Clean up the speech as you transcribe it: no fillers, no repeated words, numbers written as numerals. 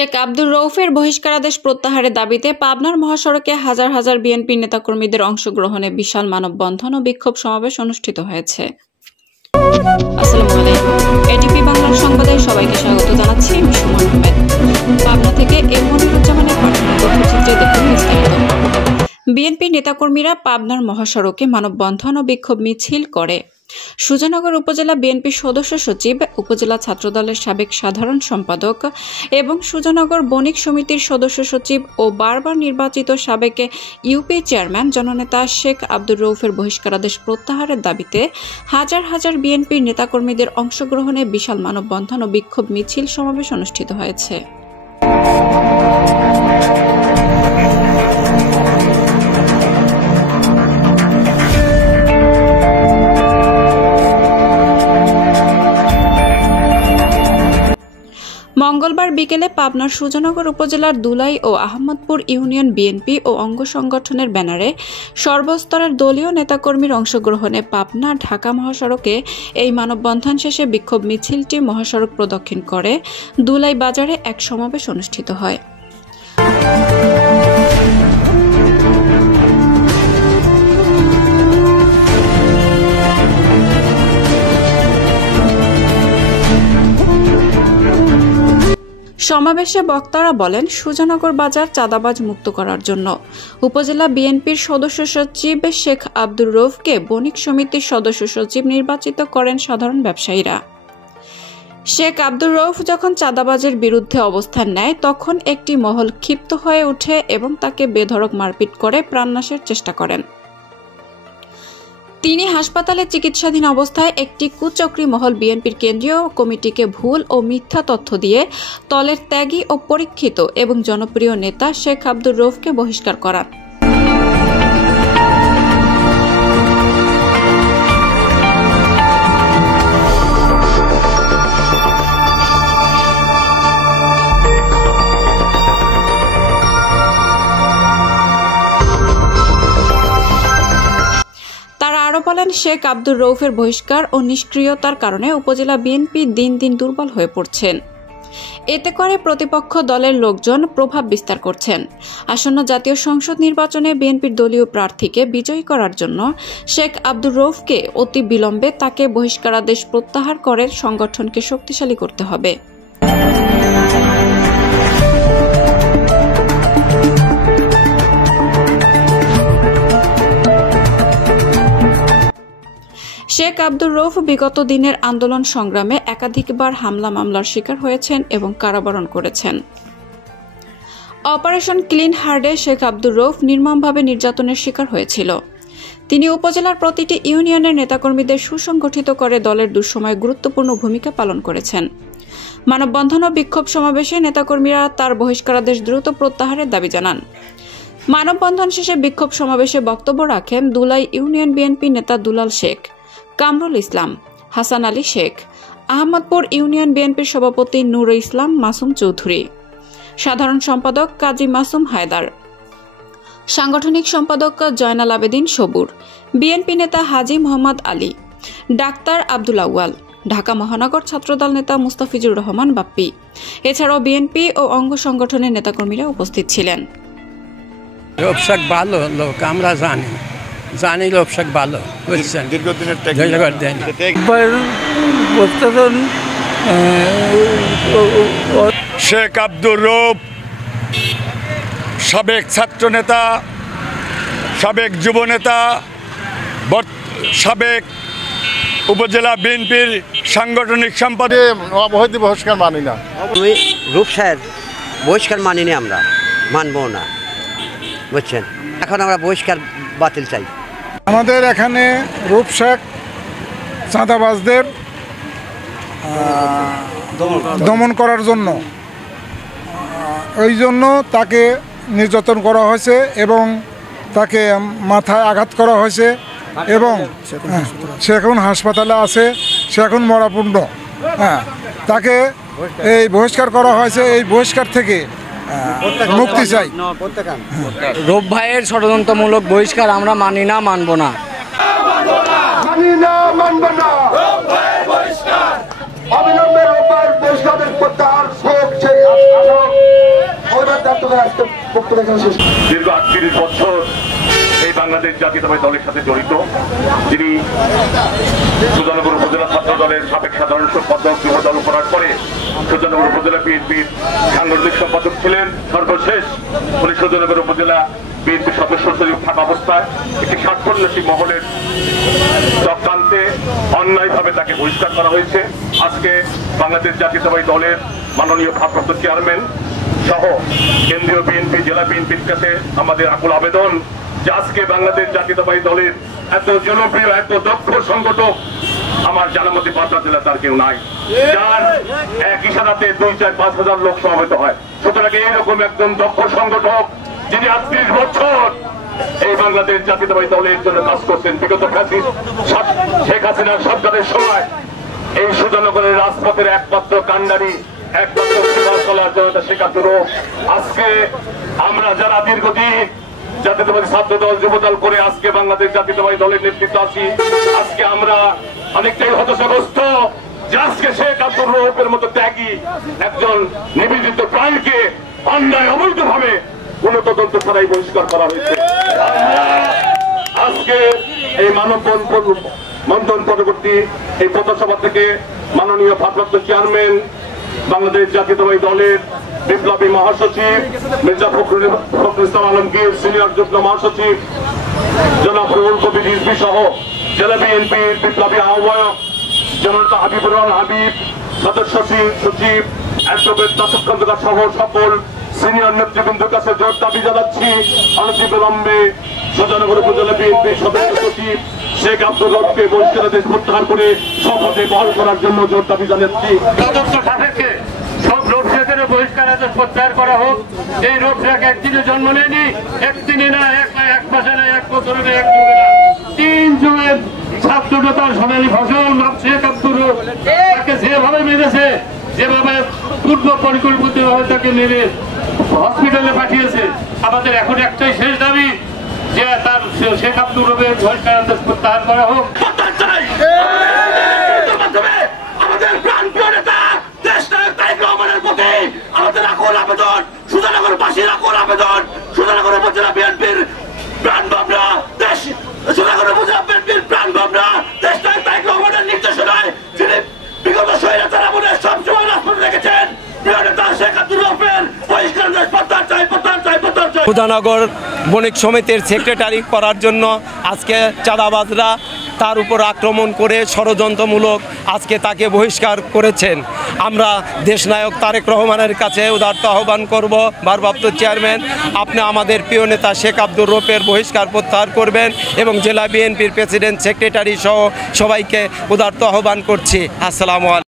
শেখ আব্দুর রউফের বহিষ্কারাদেশ প্রত্যাহারের দাবিতে পাবনার মহাসড়কে হাজার হাজার বিএনপি নেতাকর্মীদের অংশগ্রহণে বিশাল মানববন্ধন ও বিক্ষোভ সমাবেশ অনুষ্ঠিত হয়েছে। আসসালামু আলাইকুম, এটিপি বাংলার সংবাদে সবাইকে স্বাগত জানাচ্ছি। আমি সুমন আহমেদ। পাবনা থেকে মনিরুজ্জামানের পাঠানো তথ্যচিত্রে দেখুন বিস্তারিত। বিএনপি নেতাকর্মীরা পাবনার মহাসড়কে মানববন্ধন ও বিক্ষোভ মিছিল করে। সুজানগর উপজেলা বিএনপি সদস্য সচিব, উপজেলা ছাত্রদলের সাবেক সাধারণ সম্পাদক এবং সুজানগর বণিক সমিতির সদস্য সচিব ও বারবার নির্বাচিত সাবেক ইউপি চেয়ারম্যান জননেতা শেখ আব্দুর রউফের বহিষ্কারাদেশ প্রত্যাহারের দাবিতে হাজার হাজার বিএনপির নেতাকর্মীদের অংশগ্রহণে বিশাল মানববন্ধন ও বিক্ষোভ মিছিল সমাবেশ অনুষ্ঠিত হয়েছে। মঙ্গলবার বিকেলে পাবনার সুজানগর উপজেলার দুলাই ও আহমদপুর ইউনিয়ন বিএনপি ও অঙ্গ সংগঠনের ব্যানারে সর্বস্তরের দলীয় নেতাকর্মীর অংশগ্রহণে পাবনা ঢাকা মহাসড়কে এই মানববন্ধন শেষে বিক্ষোভ মিছিলটি মহাসড়ক প্রদক্ষিণ করে দুলাই বাজারে এক সমাবেশ অনুষ্ঠিত হয়। সমাবেশে বক্তারা বলেন, সুজানগর বাজার চাঁদাবাজ মুক্ত করার জন্য উপজেলা বিএনপির সদস্য সচিব শেখ আব্দুর রউফকে বণিক সমিতির সদস্য সচিব নির্বাচিত করেন সাধারণ ব্যবসায়ীরা। শেখ আব্দুর রউফ যখন চাঁদাবাজের বিরুদ্ধে অবস্থান নেয় তখন একটি মহল ক্ষিপ্ত হয়ে ওঠে এবং তাকে বেধড়ক মারপিট করে প্রাণনাশের চেষ্টা করেন। তিনি হাসপাতালে চিকিৎসাধীন অবস্থায় একটি কুচক্রী মহল বিএনপির কেন্দ্রীয় কমিটিকে ভুল ও মিথ্যা তথ্য দিয়ে দলের ত্যাগী ও পরীক্ষিত এবং জনপ্রিয় নেতা শেখ আব্দুর রউফকে বহিষ্কার করান। বলেন, শেখ আব্দুর রউফের বহিষ্কার ও নিষ্ক্রিয়তার কারণে উপজেলা বিএনপি দিন দিন দুর্বল হয়ে পড়ছেন। এতে করে প্রতিপক্ষ দলের লোকজন প্রভাব বিস্তার করছেন। আসন্ন জাতীয় সংসদ নির্বাচনে বিএনপির দলীয় প্রার্থীকে বিজয়ী করার জন্য শেখ আব্দুর রউফকে অতি বিলম্বে তাকে বহিষ্কারাদেশ প্রত্যাহার করে সংগঠনকে শক্তিশালী করতে হবে। শেখ আব্দুর রউফ বিগত দিনের আন্দোলন সংগ্রামে একাধিকবার হামলা মামলার শিকার হয়েছেন এবং কারাবরণ করেছেন। অপারেশন ক্লিন হার্টে শেখ আব্দুর রউফ নির্মমভাবে নির্যাতনের শিকার হয়েছিল। তিনি উপজেলার প্রতিটি ইউনিয়নের নেতাকর্মীদের সুসংগঠিত করে দলের দুঃসময়ে গুরুত্বপূর্ণ ভূমিকা পালন করেছেন। মানববন্ধন ও বিক্ষোভ সমাবেশে নেতাকর্মীরা তার বহিষ্কারাদেশ দ্রুত প্রত্যাহারের দাবি জানান। মানববন্ধন শেষে বিক্ষোভ সমাবেশে বক্তব্য রাখেন দুলাই ইউনিয়ন বিএনপি নেতা দুলাল শেখ, কামরুল ইসলাম, হাসান আলী শেখ, আহমদপুর ইউনিয়ন বিএনপির সভাপতি নূর ইসলাম মাসুম চৌধুরী, সাধারণ সম্পাদক কাজী মাসুম হায়দার, সাংগঠনিক সম্পাদক জয়নাল আবেদিন সবুর, বিএনপি নেতা হাজী মোহাম্মদ আলী, ডাক্তার আব্দুল আউয়াল, ঢাকা মহানগর ছাত্রদল নেতা মুস্তাফিজুর রহমান বাপ্পি, এছাড়াও বিএনপি ও অঙ্গ সংগঠনের নেতাকর্মীরা উপস্থিত ছিলেন। ভালো লোক, আমরা জানি লোকসাক ভালো বুঝছেন, দীর্ঘদিনের শেখ আব্দুর রউফ সাবেক ছাত্র নেতা, সাবেক যুব নেতা, সাবেক উপজেলা বিএনপির সাংগঠনিক সম্পাদক। অবৈধ বহিষ্কার মানি না, রূপ সাহেব বহিষ্কার মানিনি, আমরা মানবো না বুঝছেন। এখন আমরা বহিষ্কার বাতিল চাই। আমাদের এখানে রূপ শেখ চাঁদাবাজদের দমন করার জন্য ওই জন্য তাকে নির্যাতন করা হয়েছে এবং তাকে মাথায় আঘাত করা হয়েছে এবং সে এখন হাসপাতালে আছে, সে এখন মরাপূর্ণ। তাকে এই বহিষ্কার করা হয়েছে, এই বহিষ্কার থেকে মুক্তি চাই। রূপ ভাইয়ের ষড়যন্ত্রমূলক বহিষ্কার আমরা মানি না, মানব না। অবিলম্বে রূপ ভাইয়ের বহিষ্কারের প্রত্যাহার হোক সেই আশা দীর্ঘ 38 বছর এই বাংলাদেশ জাতীয়তাবাদী দলের সাথে জড়িত। তিনি সুজানগর উপজেলা ছাত্র দলের সাবেক সাধারণ সম্পাদক, যুব দল করার পরে সুজানগর উপজেলা বিএনপির সাংগঠনিক সম্পাদক ছিলেন। সর্বশেষ উনি সুজানগর উপজেলা বিএনপির সদস্য সচিব থাকা অবস্থায় একটি স্বার্থন্বেষী মহলের চক্রান্তে অন্যায়ভাবে তাকে বহিষ্কার করা হয়েছে। আজকে বাংলাদেশ জাতীয়তাবাদী দলের মাননীয় ভারপ্রাপ্ত চেয়ারম্যান সহ কেন্দ্রীয় বিএনপি, জেলা বিএনপির কাছে আমাদের আকুল আবেদন যে আজকে বাংলাদেশ জাতীয়তাবাদী দলের এত জনপ্রিয়, এত দক্ষ সংগঠক আমার জানামতি পাবনা জেলা তার কেউ নাই, যার এক ইশারাতে 2-4-5 হাজার লোক সমবেত হয়। সুতরাং এইরকম একজন দক্ষ সংগঠক যিনি 38 বছর এই বাংলাদেশ জাতীয়তাবাদী দলের জন্য কাজ করছেন, বিগত শেখ হাসিনার সরকারের সময় এই সুজানগরের রাজপথের একমাত্র কান্ডারি, একমাত্র চলার জনতা শেখ আব্দুর রউফ। আজকে আমরা যারা দীর্ঘদিন জাতীয়তাবাদী ছাত্র দল, যুব দল করে আজকে বাংলাদেশ জাতীয়তাবাদী দলের নেতৃত্ব আছি, আজকে আমরা অনেকটাই হতাশাগ্রস্ত যে আজকে শেখ আব্দুর রউফের মতো ত্যাগী একজন নিবেদিত প্রাণকে অন্যায় অবৈধভাবে কোন তদন্ত ছাড়াই বহিষ্কার করা হয়েছে। আজকে এই মানববন্ধন পরবর্তী এই পথসভা থেকে মাননীয় ভারপ্রাপ্ত চেয়ারম্যান, বাংলাদেশ জাতীয়তাবাদী দলের বিপ্লবী মহাসচিব মির্জা ফখরুল ইসলাম আলমগীর, সিনিয়র যুগ্ম মহাসচিব জনাব রুহুল কবির রিজভী সহ জেলা বিএনপির বিপ্লবী আহ্বায়ক জনতা হাবিবুর রহমান হাবিব, সদস্য সচিব অ্যাডভোকেট নাসুক খন্দকার সহ সকল সিনিয়র নেতৃবৃন্দের কাছে জোর দাবি জানাচ্ছি অনতিবিলম্বে সুজানগর উপজেলা বিএনপির সদস্য সচিব শেখ আব্দুর রউফকে বহিষ্কারাদেশ প্রত্যাহার করে শপথে বহাল করার জন্য জোর দাবি জানাচ্ছি। তদন্ত সাপেক্ষে সব রূপরেখার বহিষ্কারাদেশ প্রত্যাহার করা হোক। এই রূপরেখা একদিনে জন্ম নেয়নি, একদিনে না, এক মাসে না, এক বছরে না, এক যুগে না, 3 যুগের ছাত্রতার সোনালী ফসল শেখ আব্দুর রউফ তাকে যেভাবে মেরেছে, যেভাবে পূর্ব পরিকল্পিতভাবে তাকে মেরে হসপিটালে পাঠিয়েছে, আমাদের এখন একটাই শেষ দাবি যে তার শেখ আব্দুর রউফের বহিষ্কারাদেশ প্রত্যাহার করা হোক। আমাদের প্রাণপ্রিয় নেতা দেশ নায়ক তারেক রহমানের প্রতি আমাদের আকুল আবেদন, সুজানগরবাসীর আকুল আবেদন, সুজানগর উপজেলা বিএনপির প্রাণ ভাবনা, সুজানগর উপজেলা বিএনপির প্রাণ ভাবনা দেশ নায়ক তারেক রহমানের নির্দেশনায় যিনি বিগত স্বৈরাচার আমলে সবসময় রাজপথে রেখেছেন, প্রিয় নেতা শেখ আব্দুর রউফের বহিষ্কারাদেশ প্রত্যাহার চাই, প্রত্যাহার চাই, প্রত্যাহার চাই। সুজানগর বণিক সমিতির সেক্রেটারি করার জন্য আজকে চাঁদাবাজরা তার উপর আক্রমণ করে ষড়যন্ত্রমূলক আজকে তাকে বহিষ্কার করেছেন। আমরা দেশনায়ক তারেক রহমানের কাছে উদারত আহ্বান করব, ভারপ্রাপ্ত চেয়ারম্যান আপনি আমাদের প্রিয় নেতা শেখ আব্দুর রউফের বহিষ্কার প্রত্যাহার করবেন এবং জেলা বিএনপির প্রেসিডেন্ট, সেক্রেটারি সহ সবাইকে উদারত আহ্বান করছি। আসসালামু আলাইকুম।